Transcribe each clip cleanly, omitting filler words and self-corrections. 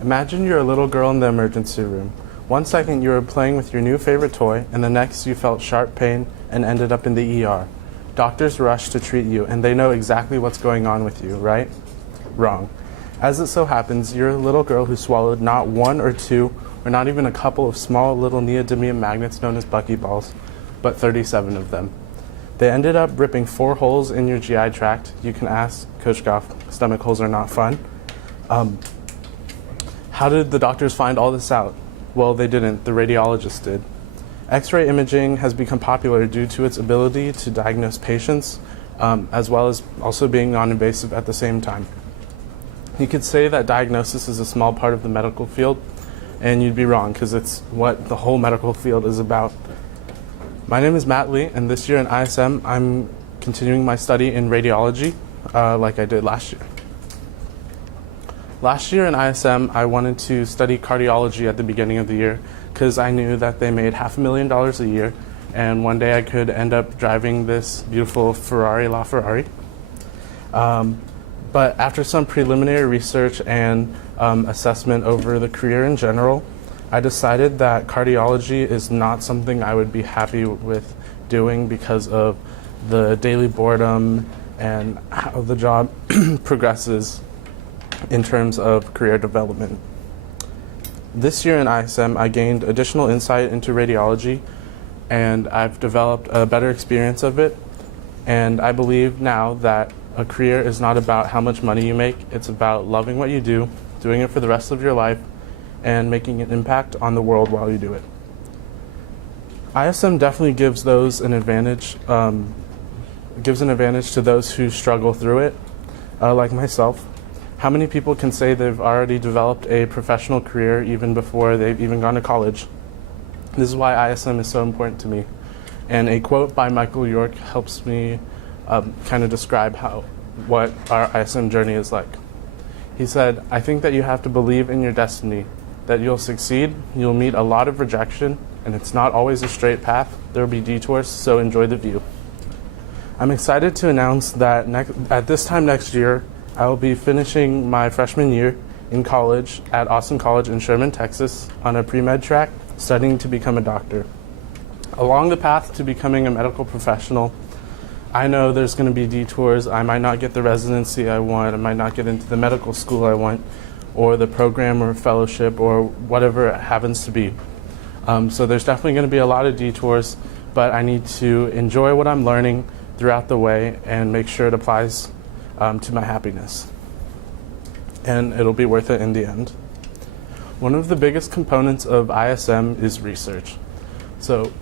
Imagine you're a little girl in the emergency room. One second you were playing with your new favorite toy, and the next you felt sharp pain and ended up in the ER. Doctors rush to treat you, and they know exactly what's going on with you, right? Wrong. As it so happens, you're a little girl who swallowed not one or two, or not even a couple of small little neodymium magnets known as buckyballs, but 37 of them. They ended up ripping 4 holes in your GI tract. You can ask Coach Goff, stomach holes are not fun. How did the doctors find all this out? Well, they didn't. The radiologist did. X-ray imaging has become popular due to its ability to diagnose patients, as well as also being non-invasive at the same time. You could say that diagnosis is a small part of the medical field, and you'd be wrong, because it's what the whole medical field is about. My name is Matt Lee, and this year in ISM, I'm continuing my study in radiology, like I did last year. Last year in ISM, I wanted to study cardiology at the beginning of the year because I knew that they made $500,000 a year, and one day I could end up driving this beautiful Ferrari LaFerrari. But after some preliminary research and assessment over the career in general, I decided that cardiology is not something I would be happy with doing because of the daily boredom and how the job progresses in terms of career development. This year in ISM, I gained additional insight into radiology, and I've developed a better experience of it. And I believe now that a career is not about how much money you make, it's about loving what you do, doing it for the rest of your life, and making an impact on the world while you do it. ISM definitely gives those an advantage, to those who struggle through it, like myself. How many people can say they've already developed a professional career even before they've even gone to college? This is why ISM is so important to me. And a quote by Michael York helps me kind of describe what our ISM journey is like. He said, "I think that you have to believe in your destiny, that you'll succeed, you'll meet a lot of rejection, and it's not always a straight path. There will be detours, so enjoy the view." I'm excited to announce that at this time next year, I will be finishing my freshman year in college at Austin College in Sherman, Texas, on a pre-med track, studying to become a doctor. Along the path to becoming a medical professional, I know there's going to be detours. I might not get the residency I want. I might not get into the medical school I want, or the program or fellowship or whatever it happens to be. So there's definitely going to be a lot of detours, but I need to enjoy what I'm learning throughout the way and make sure it applies to my happiness. And it'll be worth it in the end. One of the biggest components of ISM is research. So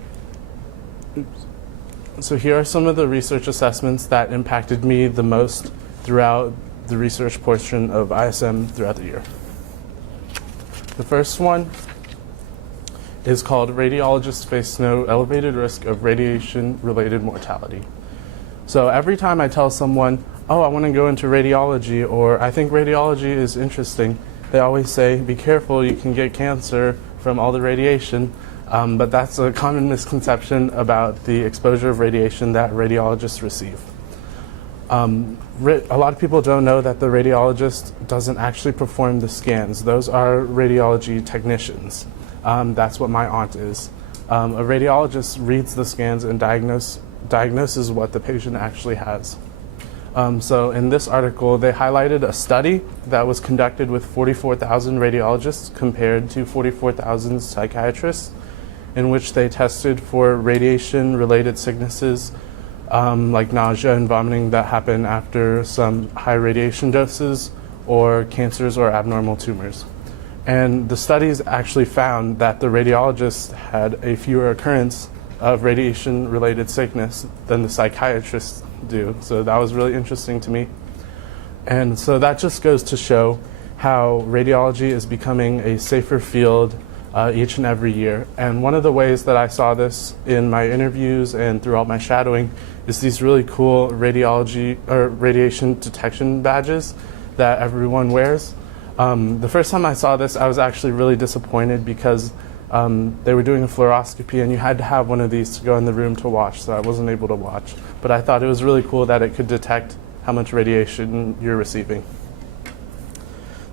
here are some of the research assessments that impacted me the most throughout the research portion of ISM throughout the year. The first one is called "Radiologists Face No Elevated Risk of Radiation-Related Mortality." So every time I tell someone, "Oh, I want to go into radiology," or "I think radiology is interesting," they always say, "Be careful, you can get cancer from all the radiation." But that's a common misconception about the exposure of radiation that radiologists receive. A lot of people don't know that the radiologist doesn't actually perform the scans. Those are radiology technicians. That's what my aunt is. A radiologist reads the scans and diagnoses what the patient actually has. So in this article, they highlighted a study that was conducted with 44,000 radiologists compared to 44,000 psychiatrists, in which they tested for radiation-related sicknesses like nausea and vomiting that happen after some high radiation doses, or cancers or abnormal tumors. And the studies actually found that the radiologists had a fewer occurrence of radiation-related sickness than the psychiatrists do. So that was really interesting to me. And so that just goes to show how radiology is becoming a safer field each and every year. And one of the ways that I saw this in my interviews and throughout my shadowing is these really cool radiology or radiation detection badges that everyone wears. The first time I saw this, I was actually really disappointed because they were doing a fluoroscopy and you had to have one of these to go in the room to watch, so I wasn't able to watch. But I thought it was really cool that it could detect how much radiation you're receiving.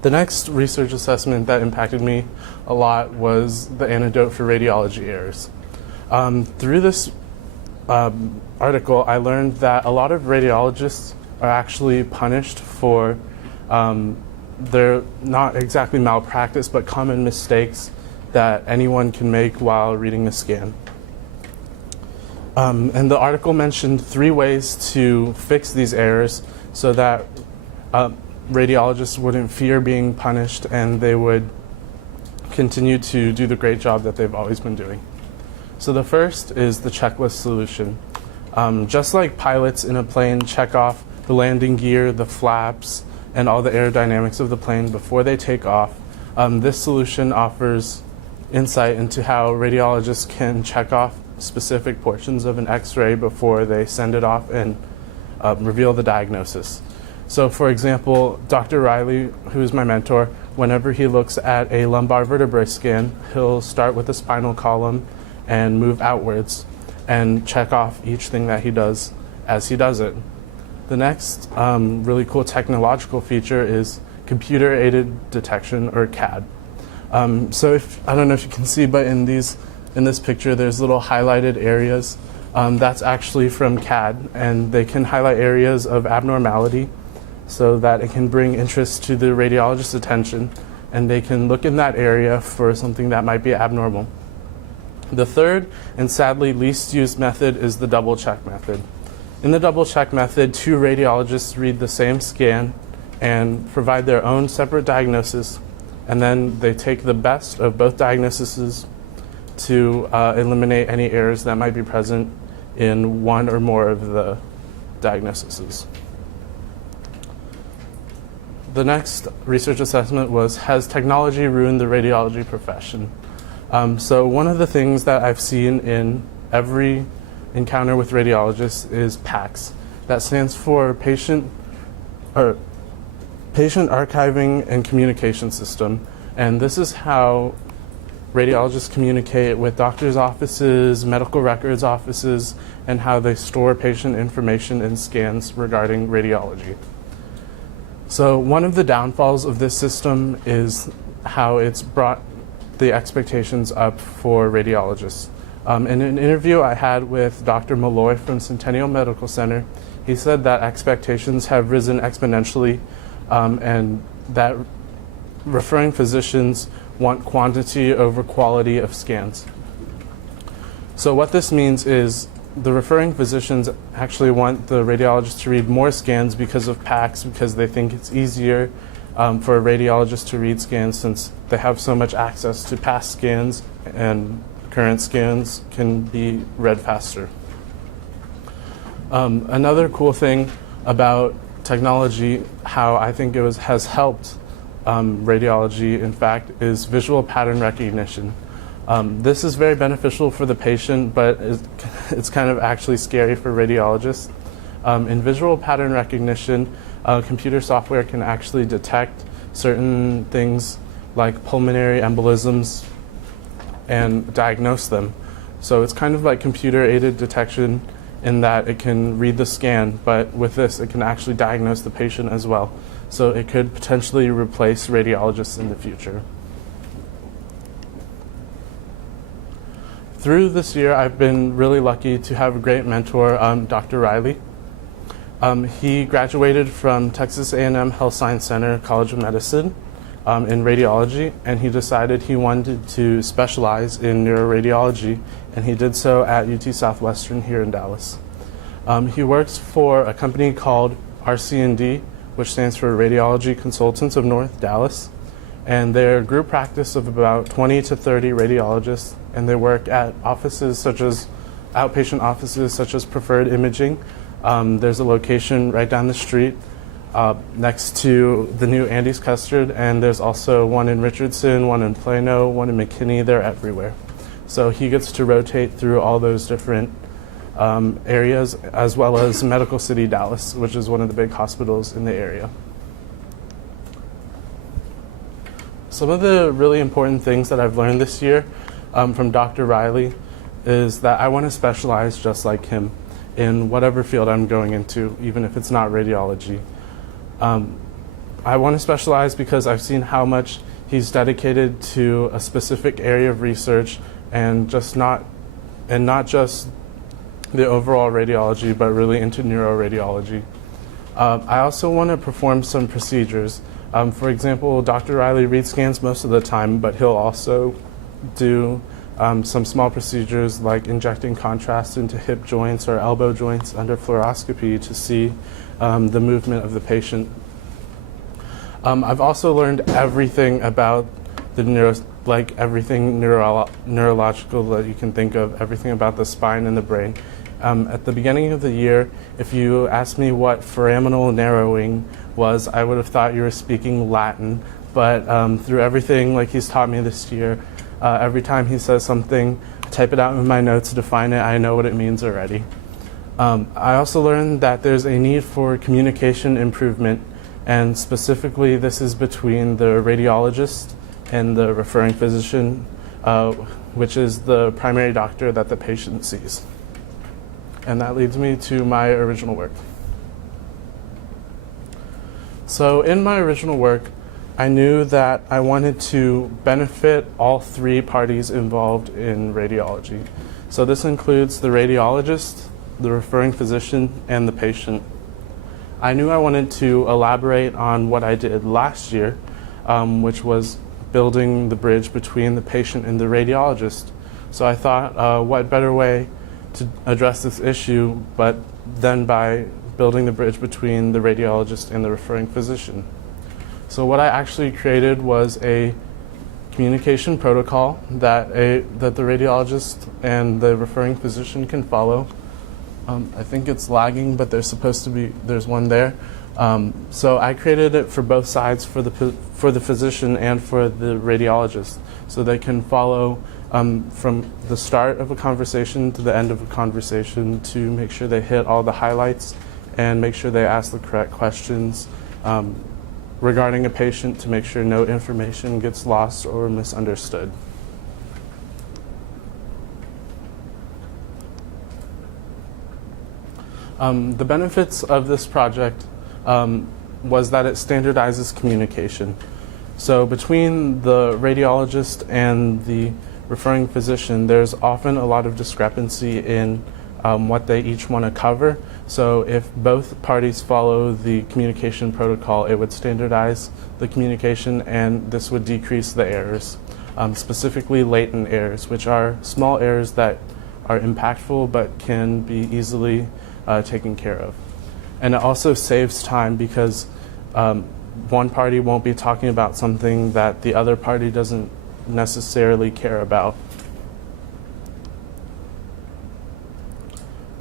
The next research assessment that impacted me a lot was the antidote for radiology errors. Through this article, I learned that a lot of radiologists are actually punished for their not exactly malpractice, but common mistakes that anyone can make while reading a scan. And the article mentioned 3 ways to fix these errors so that radiologists wouldn't fear being punished and they would continue to do the great job that they've always been doing. So the first is the checklist solution. Just like pilots in a plane check off the landing gear, the flaps, and all the aerodynamics of the plane before they take off, this solution offers insight into how radiologists can check off specific portions of an X-ray before they send it off and reveal the diagnosis. So for example, Dr. Riley, who is my mentor, whenever he looks at a lumbar vertebrae scan, he'll start with the spinal column and move outwards and check off each thing that he does as he does it. The next really cool technological feature is computer-aided detection, or CAD. So I don't know if you can see, but in this picture, there's little highlighted areas. That's actually from CAD, and they can highlight areas of abnormality so that it can bring interest to the radiologist's attention, and they can look in that area for something that might be abnormal. The third, and sadly least used method, is the double check method. In the double check method, 2 radiologists read the same scan and provide their own separate diagnosis, and then they take the best of both diagnoses to eliminate any errors that might be present in one or more of the diagnoses. The next research assessment was, has technology ruined the radiology profession? So one of the things that I've seen in every encounter with radiologists is PACS. That stands for Patient Archiving and Communication System. And this is how radiologists communicate with doctors' offices, medical records offices, and how they store patient information in scans regarding radiology. So one of the downfalls of this system is how it's brought the expectations up for radiologists. In an interview I had with Dr. Malloy from Centennial Medical Center, he said that expectations have risen exponentially, and that referring physicians want quantity over quality of scans. So what this means is the referring physicians actually want the radiologist to read more scans because of PACS, because they think it's easier for a radiologist to read scans since they have so much access to past scans and current scans can be read faster. Another cool thing about technology, how I think has helped radiology, in fact, is visual pattern recognition. This is very beneficial for the patient, but it's kind of actually scary for radiologists. In visual pattern recognition, computer software can actually detect certain things like pulmonary embolisms and diagnose them. So it's kind of like computer-aided detection in that it can read the scan, but with this it can actually diagnose the patient as well. So it could potentially replace radiologists in the future. Through this year, I've been really lucky to have a great mentor, Dr. Riley. He graduated from Texas A&M Health Science Center College of Medicine in radiology, and he decided he wanted to specialize in neuroradiology, and he did so at UT Southwestern here in Dallas. He works for a company called RC&D, which stands for Radiology Consultants of North Dallas, and they're a group practice of about 20 to 30 radiologists, and they work at offices such as outpatient offices such as Preferred Imaging. There's a location right down the street next to the new Andy's Custard, and there's also one in Richardson, one in Plano, one in McKinney. They're everywhere. So he gets to rotate through all those different areas, as well as Medical City Dallas, which is one of the big hospitals in the area. Some of the really important things that I've learned this year from Dr. Riley is that I want to specialize just like him in whatever field I'm going into, even if it's not radiology. I want to specialize because I've seen how much he's dedicated to a specific area of research and not just the overall radiology, but really into neuroradiology. I also want to perform some procedures. For example, Dr. Riley read scans most of the time, but he'll also do some small procedures like injecting contrast into hip joints or elbow joints under fluoroscopy to see the movement of the patient. I've also learned everything about everything neurological that you can think of, everything about the spine and the brain. At the beginning of the year, if you asked me what foraminal narrowing was, I would have thought you were speaking Latin. But through everything like he's taught me this year, every time he says something, I type it out in my notes, define it, I know what it means already. I also learned that there's a need for communication improvement, and specifically this is between the radiologist and the referring physician, which is the primary doctor that the patient sees. And that leads me to my original work. So in my original work, I knew that I wanted to benefit all three parties involved in radiology. So this includes the radiologist, the referring physician, and the patient. I knew I wanted to elaborate on what I did last year, which was building the bridge between the patient and the radiologist. So I thought, what better way to address this issue but then by building the bridge between the radiologist and the referring physician. So what I actually created was a communication protocol that the radiologist and the referring physician can follow. I think it's lagging, but there's one there. So I created it for both sides, for the physician and for the radiologist, so they can follow from the start of a conversation to the end of a conversation to make sure they hit all the highlights and make sure they ask the correct questions regarding a patient to make sure no information gets lost or misunderstood. The benefits of this project was that it standardizes communication. So between the radiologist and the referring physician, there's often a lot of discrepancy in what they each want to cover. So if both parties follow the communication protocol, it would standardize the communication and this would decrease the errors, specifically latent errors, which are small errors that are impactful but can be easily taken care of. And it also saves time because one party won't be talking about something that the other party doesn't necessarily care about.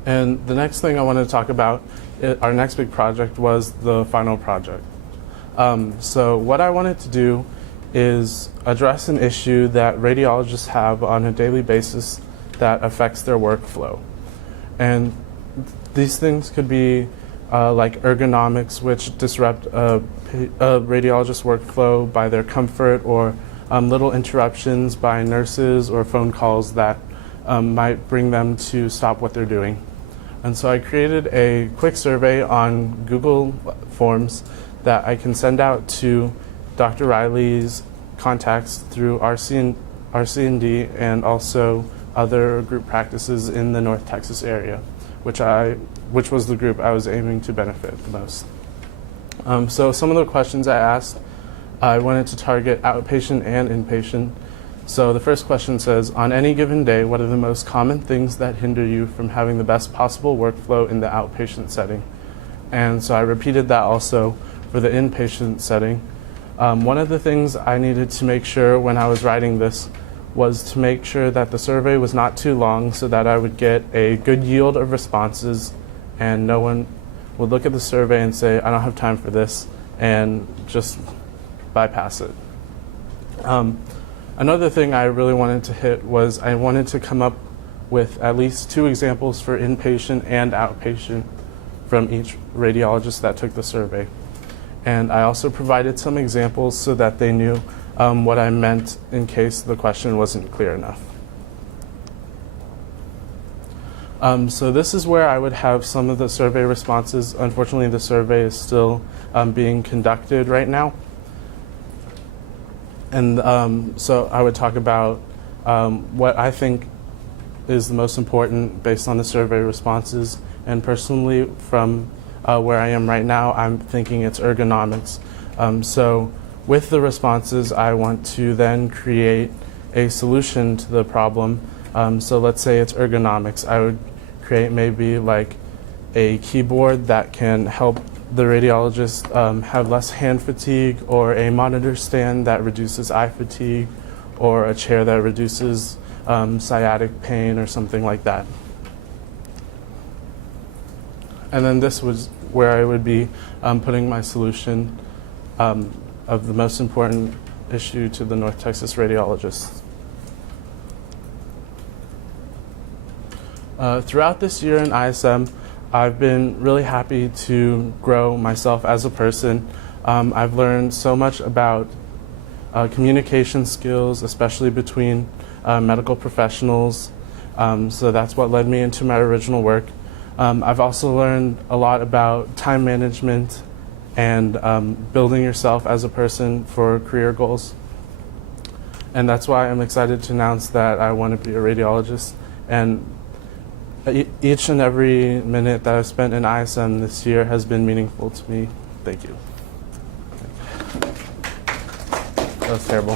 And the next thing I want to talk about, our next big project, was the final project. So what I wanted to do is address an issue that radiologists have on a daily basis that affects their workflow. And these things could be like ergonomics, which disrupt a radiologist's workflow by their comfort, or little interruptions by nurses or phone calls that might bring them to stop what they're doing. And so I created a quick survey on Google Forms that I can send out to Dr. Riley's contacts through RC&D and also other group practices in the North Texas area, which was the group I was aiming to benefit the most. So some of the questions I asked, I wanted to target outpatient and inpatient. So the first question says, on any given day, what are the most common things that hinder you from having the best possible workflow in the outpatient setting? And so I repeated that also for the inpatient setting. One of the things I needed to make sure when I was writing this was to make sure that the survey was not too long so that I would get a good yield of responses and no one would look at the survey and say, I don't have time for this, and just bypass it. Another thing I really wanted to hit was I wanted to come up with at least 2 examples for inpatient and outpatient from each radiologist that took the survey. And I also provided some examples so that they knew what I meant in case the question wasn't clear enough. So this is where I would have some of the survey responses. Unfortunately, the survey is still being conducted right now. And so I would talk about what I think is the most important based on the survey responses. And personally, from where I am right now, I'm thinking it's ergonomics. So with the responses, I want to then create a solution to the problem. So let's say it's ergonomics. I would create maybe like a keyboard that can help the radiologist have less hand fatigue, or a monitor stand that reduces eye fatigue, or a chair that reduces sciatic pain or something like that. And then this was where I would be putting my solution of the most important issue to the North Texas radiologists. Throughout this year in ISM, I've been really happy to grow myself as a person. I've learned so much about communication skills, especially between medical professionals. So that's what led me into my original work. I've also learned a lot about time management and building yourself as a person for career goals. And that's why I'm excited to announce that I want to be a radiologist. And each and every minute that I've spent in ISM this year has been meaningful to me. Thank you. That was terrible.